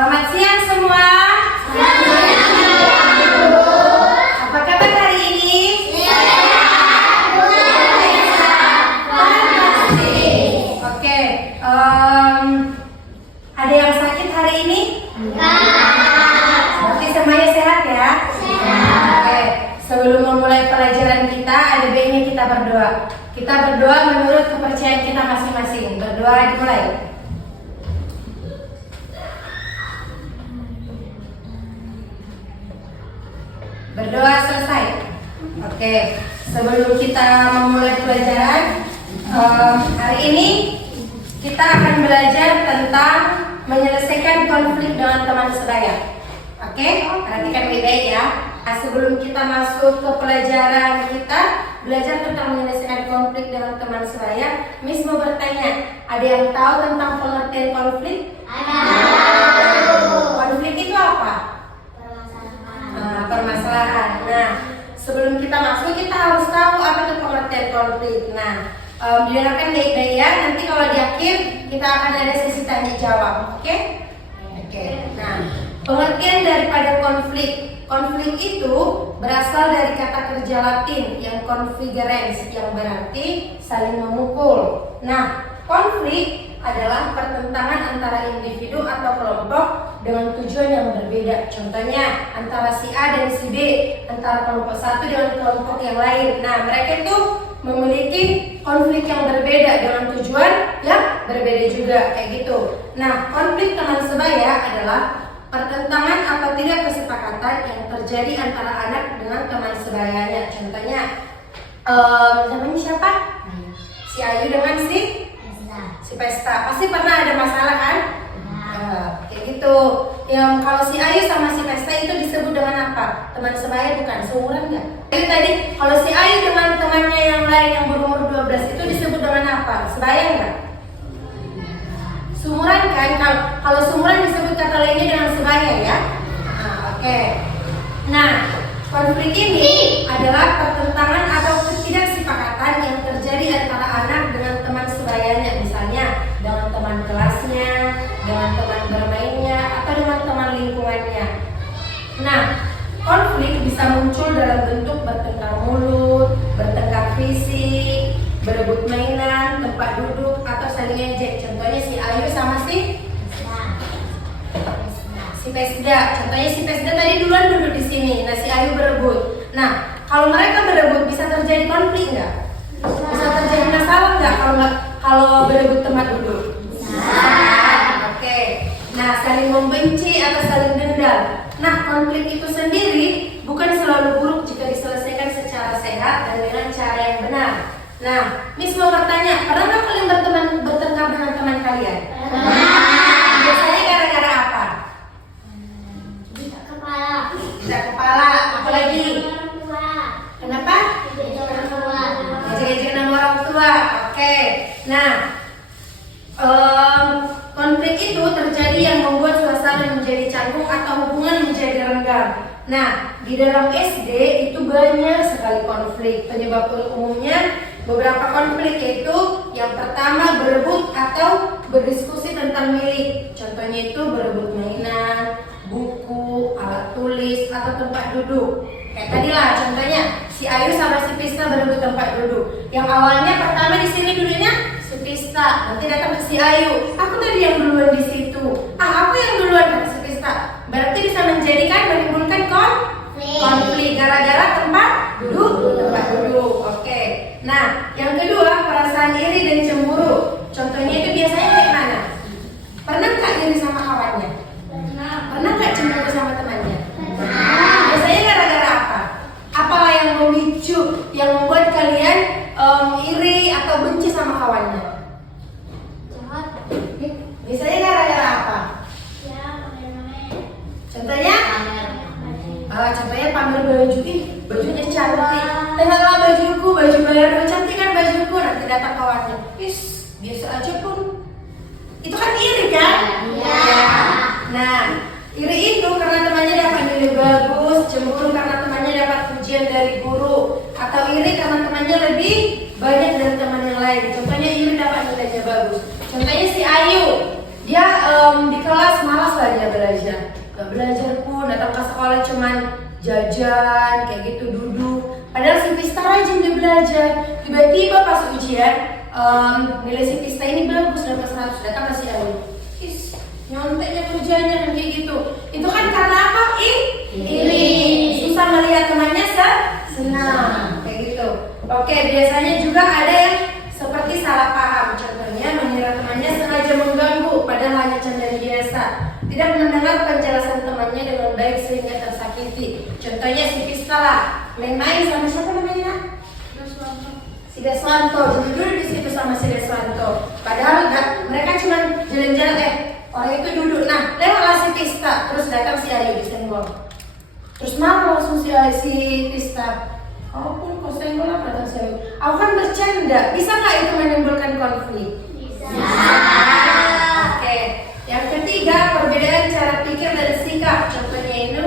Selamat siang semua. Selamat siang, Bu. Apa kabar hari ini? Sehat, luar biasa, fantastis. Oke, ada yang sakit hari ini? Enggak. Berarti semuanya sehat ya? Sehat. Oke, sebelum memulai pelajaran kita, ada baiknya kita berdoa. Kita berdoa menurut kepercayaan kita masing-masing. Berdoa dimulai. Berdoa selesai. Oke, sebelum kita memulai pelajaran hari ini, kita akan belajar tentang menyelesaikan konflik dengan teman sebaya. Oke, perhatikan baik-baik ya. Nah, sebelum kita masuk ke pelajaran kita belajar tentang menyelesaikan konflik dengan teman sebaya, Miss mau bertanya, ada yang tahu tentang pengertian konflik? Ada. Konflik itu apa? Permasalahan. Nah, sebelum kita masuk kita harus tahu apa itu pengertian konflik. Nah, didengarkan baik-baik ya. Nanti kalau di akhir kita akan ada sesi tanya jawab. Oke? Oke. Nah, pengertian daripada konflik. Konflik itu berasal dari kata kerja Latin yang confligerens, yang berarti saling memukul. Nah, konflik adalah pertentangan antara individu atau kelompok dengan tujuan yang berbeda. Contohnya antara si A dan si B, antara kelompok satu dengan kelompok yang lain. Nah, mereka itu memiliki konflik yang berbeda dengan tujuan yang berbeda juga, kayak gitu. Nah, konflik teman sebaya adalah pertentangan atau tidak kesepakatan yang terjadi antara anak dengan teman sebayanya. Contohnya, namanya siapa? Si Ayu dengan si Pesta. Pasti pernah ada masalah kan? Kayak gitu. Yang kalau si Ayu sama si Pesta itu disebut dengan apa? Teman sebaya bukan? Seumuran nggak? Ayu tadi, kalau si Ayu dengan temannya yang lain yang berumur 12 itu disebut dengan apa? Sebaya nggak? Seumuran kan? Kalau seumuran disebut kata lainnya dengan sebaya ya? Oke. Nah, konflik ini adalah pertentangan atau ketidaksepakatan yang terjadi antara anak dengan teman sebayanya, misalnya dengan teman kelasnya, dengan teman bermainnya, atau dengan teman lingkungannya. Nah, konflik bisa muncul dalam bentuk bertengkar mulut, bertengkar fisik, berebut mainan, tempat duduk, atau saling ejek. Contohnya si Ayu sama si Pesda. Contohnya si Pesda tadi duluan duduk di sini. Nah, si Ayu berebut. Nah, kalau mereka berebut bisa terjadi konflik nggak? Bisa terjadi masalah nggak kalau berebut tempat duduk? Oke. Nah, saling membenci atau saling dendam. Nah, konflik itu sendiri bukan selalu buruk jika diselesaikan secara sehat dan dengan cara yang benar. Nah, Miss mau bertanya, pernah nggak kalian bertengkar dengan teman kalian? Biasanya gara-gara apa? Tidak kepala, apalagi? Kenapa? Ngejek-ngejek nama orang tua. Oke. Nah, konflik itu terjadi yang membuat suasana menjadi canggung atau hubungan menjadi renggang. Nah, di dalam SD itu banyak sekali konflik. Penyebab umumnya beberapa konflik, yaitu yang pertama berebut atau berdiskusi tentang milik. Contohnya itu berebut mainan, buku, alat tulis, atau tempat duduk. Kayak tadi lah contohnya si Ayu sama si Pista berebut tempat duduk. Yang awalnya pertama di sini duduknya si Pista, nanti datang ke si Ayu. Aku tadi yang duluan di situ. Aku yang duluan kata si Pista. Berarti bisa menimbulkan konflik gara-gara tempat duduk. Oke. Nah, yang kedua perasaan iri dan cemburu. Contohnya itu biasanya kayak mana? Pernah nggak iri sama kawannya? Pernah nggak cemburu sama temannya? Biasanya gara-gara apa? Apalah yang memicu, yang membuat kalian iri atau benci sama kawannya? Biasanya gara-gara apa? Contohnya? Contohnya pamer baju, bajunya cantik. Tengoklah bajuku, baju baru, cantik kan bajuku. Nanti datang kawannya, biasa aja pun. Itu kan iri kan? Iya. Nah, iri itu karena temannya dapat nilai bagus, cemburu karena temannya dapat pujian dari guru, atau iri karena temannya lebih banyak dari teman yang lain. Contohnya iri dapat nilainya bagus. Contohnya si Ayu, dia di kelas malas saja belajar, gak belajar pun, datang ke sekolah cuman jajan kayak gitu, duduk. Padahal si Pista rajin dia belajar. Tiba-tiba pas ujian nilai si Pista ini bagus, dapat 100, datang ke si Ayu. Nyonteknya kerjanya kan kayak gitu. Itu kan karena apa? Iri. Susah melihat temannya senang kayak gitu. Oke, biasanya juga ada yang seperti salah paham. Contohnya mengira temannya sengaja mengganggu padahal hanya candaan biasa. Tidak mendengar penjelasan temannya dengan baik sehingga tersakiti. Contohnya si Pista lah, main-main sama siapa namanya? Si Deswanto. Duduk di situ sama si Deswanto. Padahal mereka cuma jalan-jalan orang itu duduk. Nah, lewatlah si Pista, terus datang si Ayu disenggol. Terus marah langsung si Pista. Kalaupun kau senggol apa kata si Ayu? Aku kan bercanda. Bisa nggak itu menimbulkan konflik? Bisa. Oke. Yang ketiga, perbedaan cara pikir dan sikap. Contohnya itu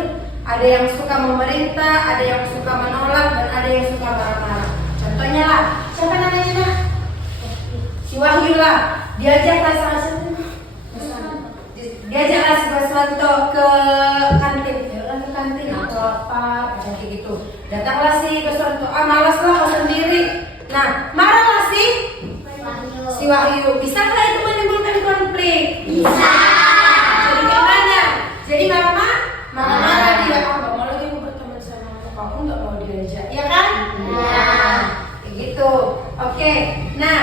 ada yang suka memerintah, ada yang suka menolak, dan ada yang suka marah-marah. Contohnya lah, siapa namanya lah? Si Wahyu lah. Diajaklah si Baswanto ke kantin. Ya udah ke kantin atau apa kayak gitu. Datanglah si Baswanto. Malas lah kau sendiri. Nah, marahlah si Wahyu. Bisakah itu menimbulkan konflik? Bisa. Jadi gimana? Jadi marah-marah dia. Nggak mau lagi berteman sama kamu, nggak mau diajak, ya kan? Nah, kayak gitu. Oke. Nah,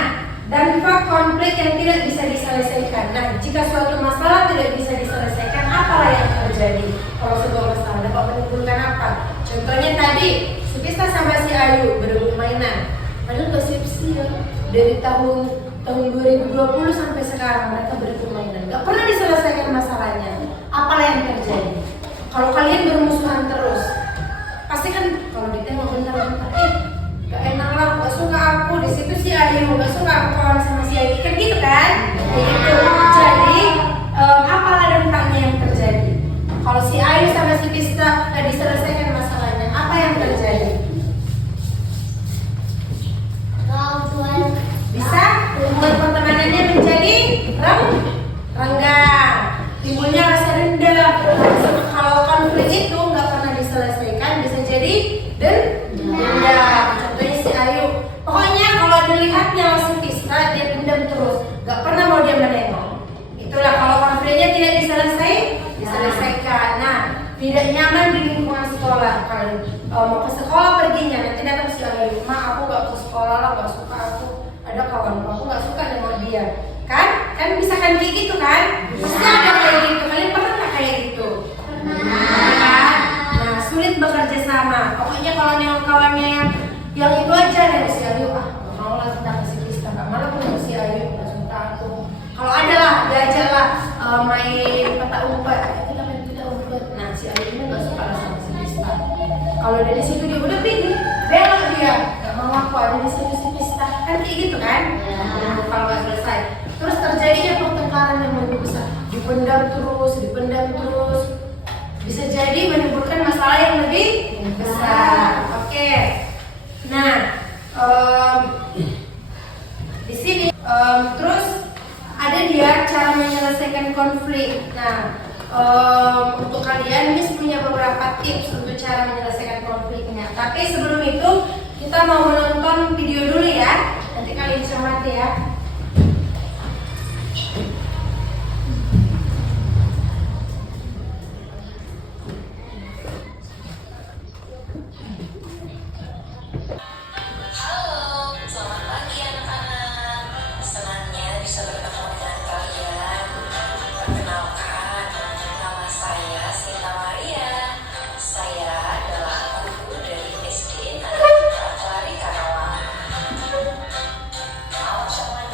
dampak konflik yang tidak bisa diselesaikan. Nah, jika suatu masalah tidak bisa diselesaikan, apalah yang terjadi? Kalau sebuah masalah dapat menimbulkan apa? Contohnya tadi, si Pista sama si Ayu berebut mainan. Padahal gak siap-siap. Dari tahun 2020 sampai sekarang mereka berebut mainan. Gak pernah diselesaikan masalahnya. Apalah yang terjadi? Kalau kalian bermusuhan terus, pasti kan kalau ditengok bentar-bentar, gak enak lah, gak suka aku, di situ si Ayu, gak suka aku kawan sama si Ayu, kan gitu kan? Gitu. Jadi apalah dampaknya yang terjadi? Kalau si Ayu sama si Pista gak diselesaikan masalahnya, apa yang terjadi? Bisa membuat pertemanannya menjadi renggang, timbulnya rasa dendam. Kalau konflik itu nggak pernah diselesaikan, bisa jadi dendam. Contohnya si Ayu, pokoknya kalau dilihatnya si Pista dia dendam terus, nggak pernah mau dia menengok. Itulah kalau konfliknya tidak diselesaikan. Nah, tidak nyaman di lingkungan sekolah. Kalau mau ke sekolah perginya, nanti datang si Ayu, aku nggak ke sekolah lah, nggak suka aku. Ada kawan aku nggak suka dengan dia, kan bisa kan kayak gitu kan? Pasti ada kayak gitu. Kalian pernah nggak kayak gitu? Pernah. Nah, sulit bekerja sama. Pokoknya kalau nengok kawannya yang itu aja nih si Ayu, nggak mau lah kita kasih Pista, nggak malah punya si Ayu, nggak suka aku. Kalau ada lah, diajak lah main petak umpet, kita main petak umpet. Nah, si Ayu ini nggak suka lah sama si Pista. Kalau dari situ dia udah pilih, belok dia, nggak mau aku ada di situ si Pista, kan kayak gitu kan? Nah, kalau nggak selesai, terus terjadinya pertengkaran yang lebih besar, dipendam terus, bisa jadi menimbulkan masalah yang lebih besar. Oke. Nah, di sini terus ada dia cara menyelesaikan konflik. Nah, untuk kalian Miss punya beberapa tips untuk cara menyelesaikan konfliknya. Tapi sebelum itu kita mau menonton video dulu ya. Nanti kalian cermati ya. Halo, selamat pagi anak-anak. Senangnya bisa bertemu dengan kalian. Perkenalkan, nama saya Sinta Maria. Saya adalah guru dari SD Negeri Karawang. Mau semuanya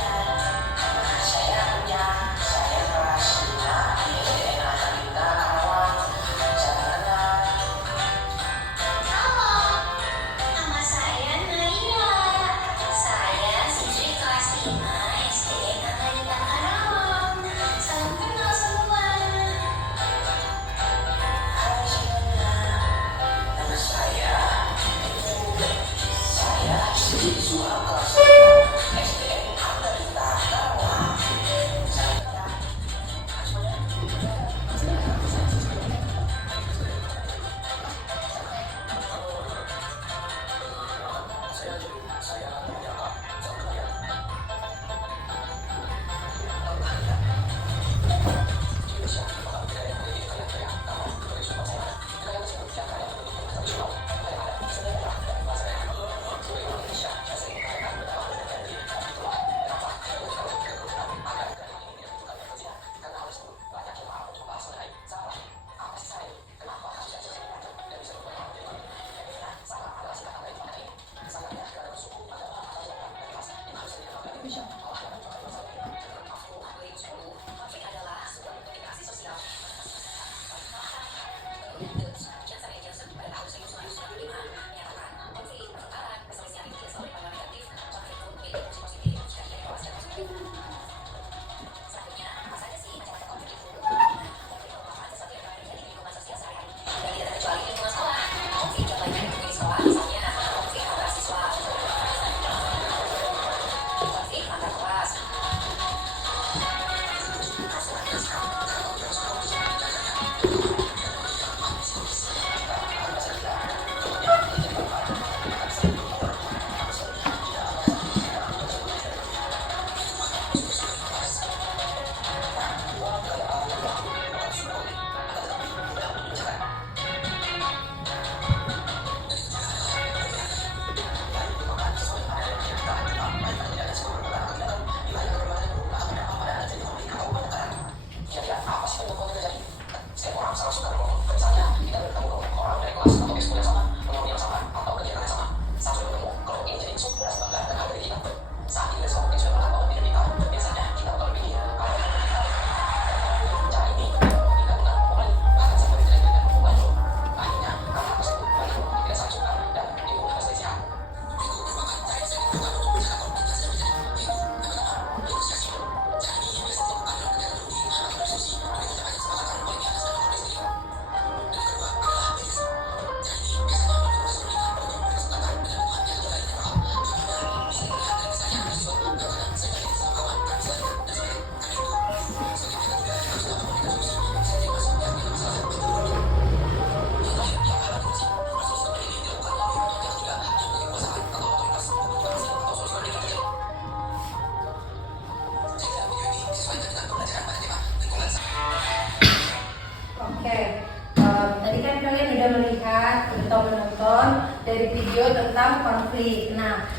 dari video tentang konflik. Nah,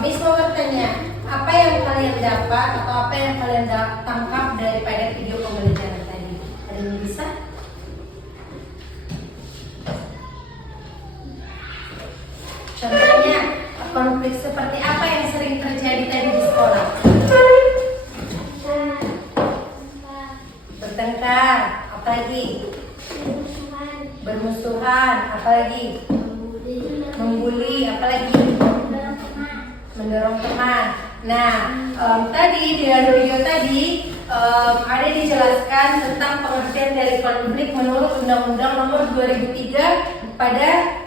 Miss mau bertanya, apa yang kalian dapat atau apa yang kalian tangkap daripada video pembelajaran tadi? Ada yang bisa? Contohnya, konflik seperti apa yang sering terjadi tadi di sekolah? Bertengkar, apalagi? Bermusuhan, apalagi? Membuli, apalagi? Mendorong teman. Nah, tadi di dalam video tadi ada dijelaskan tentang pengertian dari konflik menurut Undang-Undang Nomor 2003 pada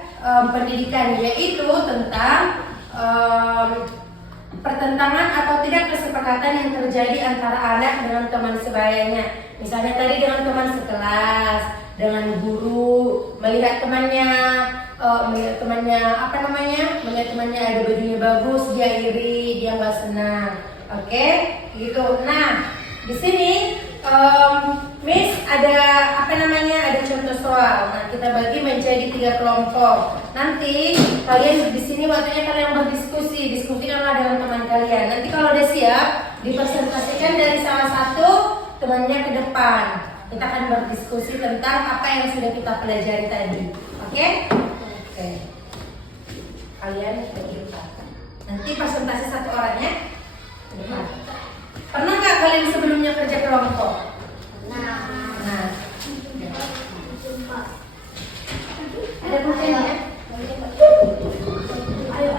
pendidikan, yaitu tentang pertentangan atau tidak kesepakatan yang terjadi antara anak dengan teman sebayanya. Misalnya tadi dengan teman sekelas, dengan guru, melihat temannya melihat temannya ada bajunya bagus, dia iri, dia nggak senang. Oke, gitu. Nah, di sini Miss ada ada contoh soal. Nah, kita bagi menjadi 3 kelompok. Nanti kalian di sini waktunya kalian berdiskusi, diskusikanlah dengan teman kalian. Nanti kalau udah siap, dipresentasikan dari salah satu temannya ke depan. Kita akan berdiskusi tentang apa yang sudah kita pelajari tadi. Oke? Oke. Kalian bagi depan. Nanti presentasi satu orangnya ke depan. Pernah nggak kalian sebelumnya kerja kelompok? Nah. Ada kuncinya ya? Ayo.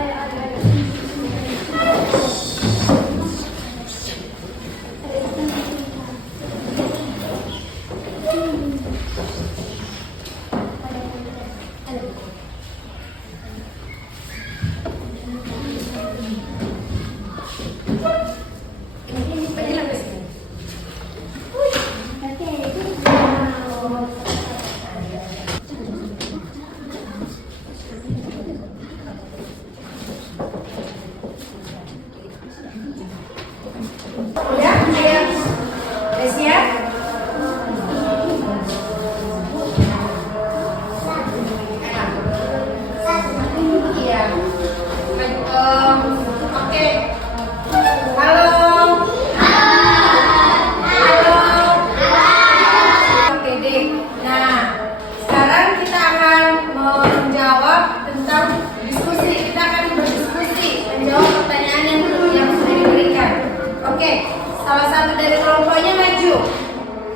Salah satu dari kelompoknya maju.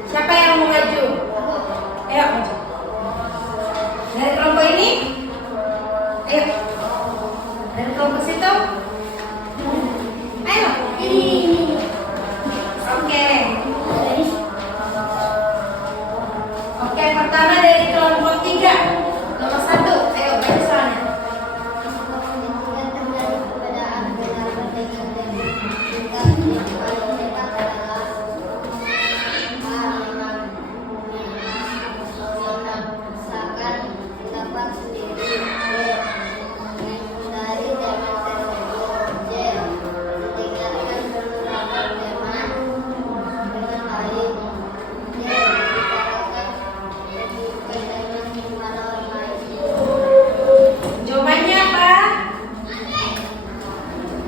Siapa yang mau maju? Ayo maju. Dari kelompok ini? Ayo. Dari kelompok situ? Ayo. Ini. Oke. Oke, pertama dari kelompok 3. Nomor 1. Ayo baca soalnya.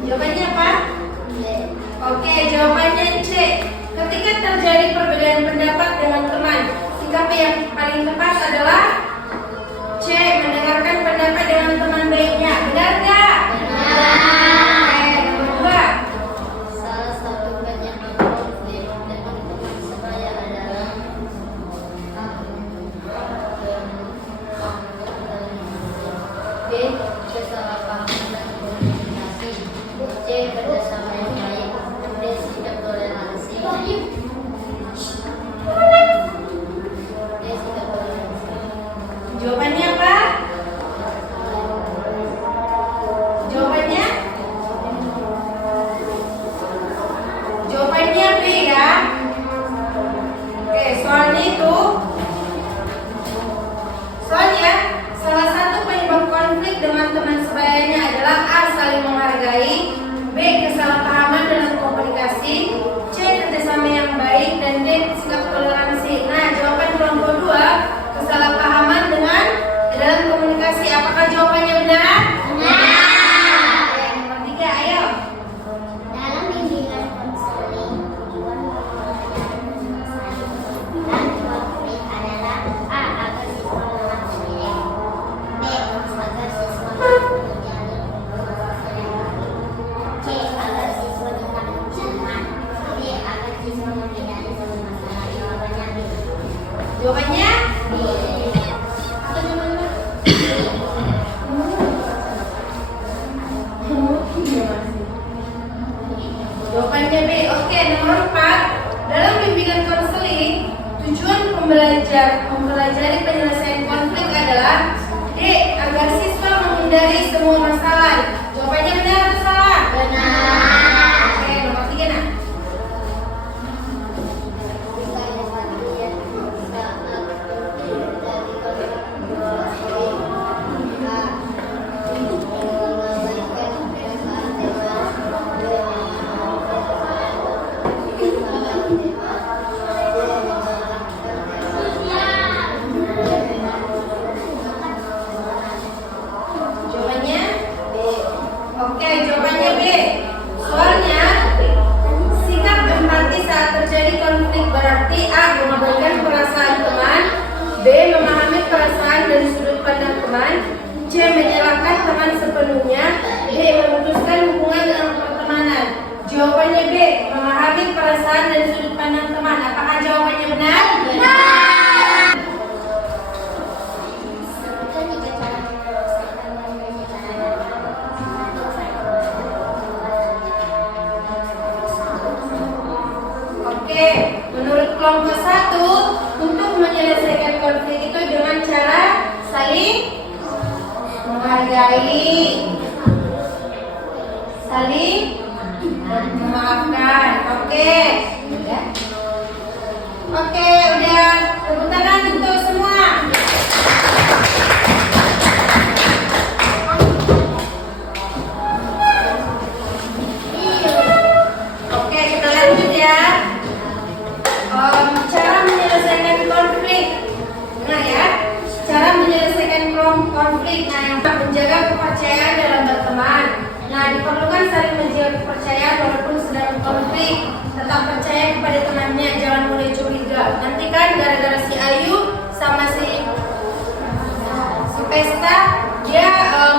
Jawabannya apa? Oke, jawabannya C. Ketika terjadi perbedaan pendapat dengan teman, sikap yang paling tepat adalah C. Mendengarkan pendapat dengan teman baiknya. Benar nggak? Benar. Nomor 2. Salah satu penyebab konflik dengan teman sebaya adalah B. Kesalahpahaman dan komunikasi. C. Kerjasama yang baik. D. Sikap toleransi. D. Sikap toleransi. Jawabannya apa? Jawabannya Jawabannya Apa jawabannya? Jawabannya B. Oke, nomor 4. Dalam bimbingan konseling, tujuan mempelajari penyelesaian konflik adalah D. Agar siswa menghindari semua masalah. Jawabannya benar atau salah? Benar. Oke, nomor 3 nak. Jawabannya B. Oke, jawabannya B. Soalnya sikap empati saat terjadi konflik berarti A. Mengabaikan perasaan teman, B. Memahami perasaan dan sudut pandang teman, C. Menyalahkan teman sepenuhnya, D. Memutuskan hubungan dalam pertemanan. Jawabannya B. Memahami perasaan dan sudut pandang teman. Apakah jawabannya benar? Sebutkan 3 cara menyelesaikan Oke, menurut kelompok 1, untuk menyelesaikan konflik itu dengan cara saling menghargai, saling memaafkan. Oke, udah. Oke, udah. Tepuk tangan untuk semua. Oke, kita lanjut ya. Cara menyelesaikan konflik. Nah ya, cara menyelesaikan konflik. Nah, yang menjaga kepercayaan dalam berteman. Nah, diperlukan saling menjaga kepercayaan walaupun sedang konflik. Tetap percaya kepada temannya, jangan mulai curiga. Nanti kan gara-gara si Ayu sama si Pesta, dia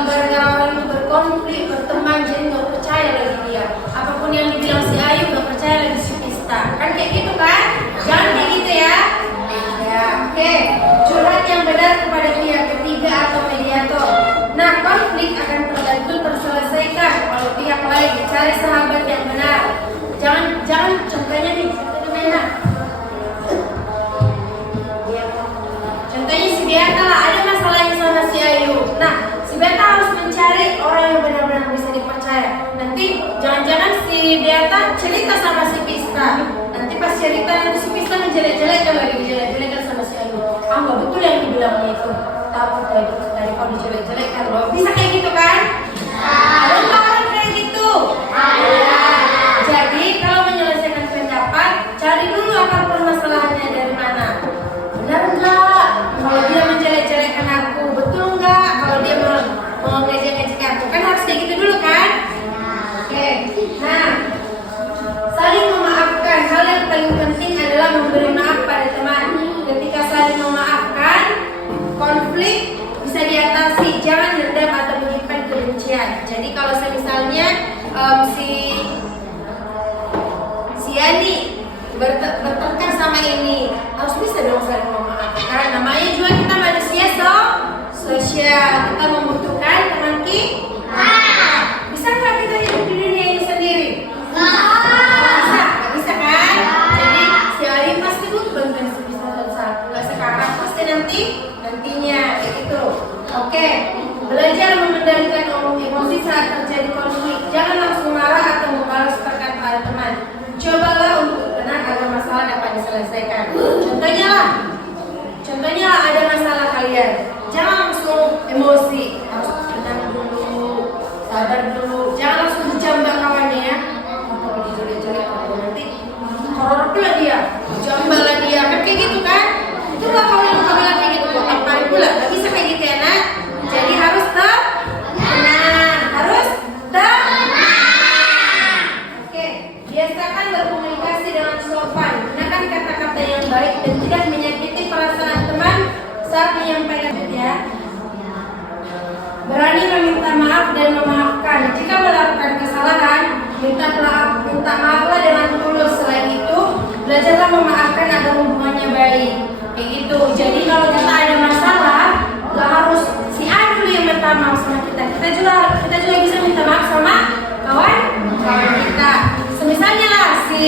gara-gara orang itu berkonflik, berteman, jadi nggak percaya lagi dia. Apapun yang dibilang si Ayu nggak percaya lagi si Pesta. Kan kayak gitu kan? Jangan kayak gitu ya. Ya, oke. Curhat yang benar kepada pihak ketiga atau mediator. Nah, konflik akan terselesaikan kalau pihak lain cari sahabat yang benar. Jangan contohnya nih, contohnya mana? Contohnya si Beata lah, ada masalahnya sama si Ayu. Nah, si Beata harus mencari orang yang benar-benar bisa dipercaya. Nanti jangan-jangan si Beata cerita sama si Pista. Nanti pas cerita nanti si Pista menjelek-jelekan lagi, dijelek-jelekan sama si Ayu. Ah, nggak betul yang dibilangnya itu. Takut lagi dari kau dijelek-jelekan loh. Bisa kayak gitu kan? Ada nggak orang kayak gitu? Ada. Jadi kalau menyelesaikan pendapat, cari dulu akar permasalahannya dari mana. Benar nggak? Kalau dia menjelek-jelekan aku, betul nggak? Kalau dia mau ngejek-ngejek aku, kan harus kayak gitu dulu kan? Oke. Nah, saling memaafkan. Hal yang paling penting adalah memberi maaf pada teman. Ketika saling memaafkan, konflik bisa diatasi. Jangan dendam atau menyimpan kebencian. Jadi kalau misalnya si Yani bertengkar sama ini, harus bisa dong saling memaafkan. Namanya juga kita manusia sosial, kita membutuhkan teman kita. Bisa nggak kita hidup di dunia ini sendiri? Bisa, nggak bisa kan? Jadi si Ali pasti butuh bantuan satu. Nggak sekarang, pasti nantinya kayak gitu. Oke, belajar mengendalikan emosi saat terjadi konflik. Jangan langsung marah atau membalas perkataan teman. Cobalah untuk tenang agar masalah dapat diselesaikan. Contohnya ada masalah kalian, jangan langsung emosi, harus tenang dulu, sabar dulu, jangan langsung dijambak kawannya ya. Kalau dijelek-jelek nanti horor pula dia, dijambak lah dia, kan kayak gitu kan? Itu lah kalau yang kawan kayak gitu, apa pula? Gak bisa kayak gitu ya nak. Jadi harus tenang, harus tenang. Oke, biasakan berkomunikasi dengan sopan, gunakan kata-kata yang baik dan tidak menyakiti perasaan teman saat menyampaikan ya. Berani meminta maaf dan memaafkan. Jika melakukan kesalahan, minta maaflah dengan tulus. Selain itu, belajarlah memaafkan agar hubungannya baik. Kayak gitu. Jadi kalau kita ada masalah, nggak harus si A dulu yang minta maaf sama kita. Kita juga bisa minta maaf sama kawan kita. Misalnya lah si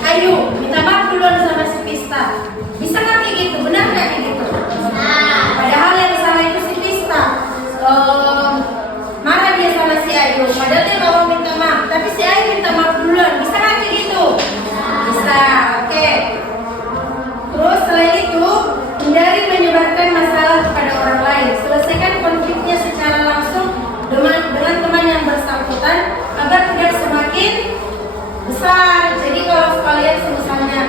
Ayu minta maaf duluan sama si Pista. Bisa nggak kayak gitu? Benar nggak kayak gitu? Padahal yang salah itu si Pista. Marah dia sama si Ayu. Padahal dia nggak mau minta maaf. Tapi si Ayu minta maaf duluan. Bisa nggak kayak gitu? Bisa. Oke. Terus selain itu, hindari menyebarkan masalah kepada orang lain. Selesaikan konfliknya secara langsung dengan teman yang bersangkutan agar tidak semakin besar. Jadi kalau kalian misalnya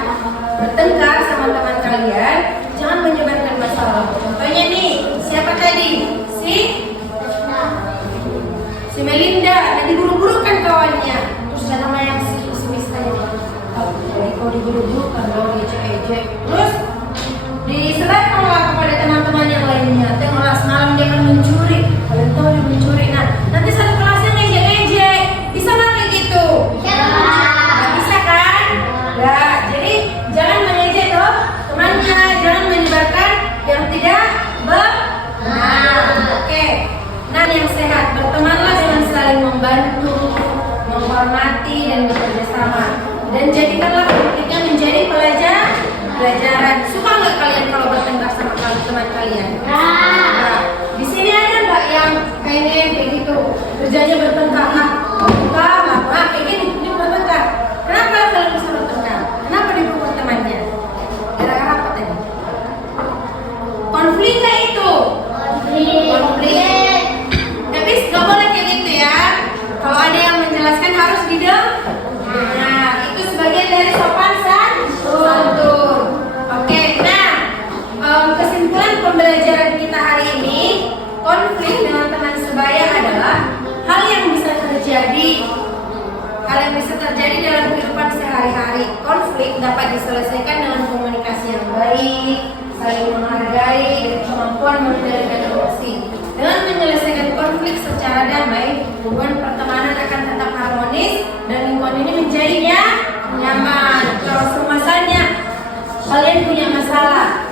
bertengkar sama teman kalian, jangan menyebarkan masalah. Contohnya nih, siapa tadi? Si Melinda, dan diburu-burukan kawannya. Terus ada nama yang si misalnya, jadi kalau diburu-burukan, kalau diejek-ejek, terus diserahkanlah kepada teman-teman yang lainnya. Tengoklah semalam dia kan mencuri, kalian tahu dia mencuri. Nah, nanti satu kelasnya ngejek-ngejek, bisa nggak kayak gitu? Nggak bisa kan? Ya, jadi jangan mengejek loh temannya, jangan menyebarkan yang tidak benar. Oke. Nah, yang sehat, bertemanlah dengan saling membantu, menghormati dan bekerja sama, dan jadikanlah konfliknya menjadi pelajaran. Suka nggak kalian kalau bertengkar sama teman kalian? Nah, di sini ada nggak yang kayak gitu, kerjanya bertengkar? Kayak gini, ini bertengkar. Kenapa kalian bisa bertengkar? Kenapa dipukul temannya? Gara-gara apa tadi? Konflik nggak itu? Konflik. Tapi nggak boleh kayak gitu ya. Kalau ada yang menjelaskan harus didengar. Nah, itu sebagian dari sopan santun. Oke, nah kesimpulan pembelajaran kita hari ini, konflik dengan teman sebaya adalah hal yang bisa terjadi dalam kehidupan sehari-hari. Konflik dapat diselesaikan dengan komunikasi yang baik, saling menghargai, dan kemampuan mengendalikan emosi. Dengan menyelesaikan konflik secara damai, hubungan pertemanan akan tetap harmonis dan lingkungan ini menjadi nyaman. Kalau misalnya kalian punya masalah,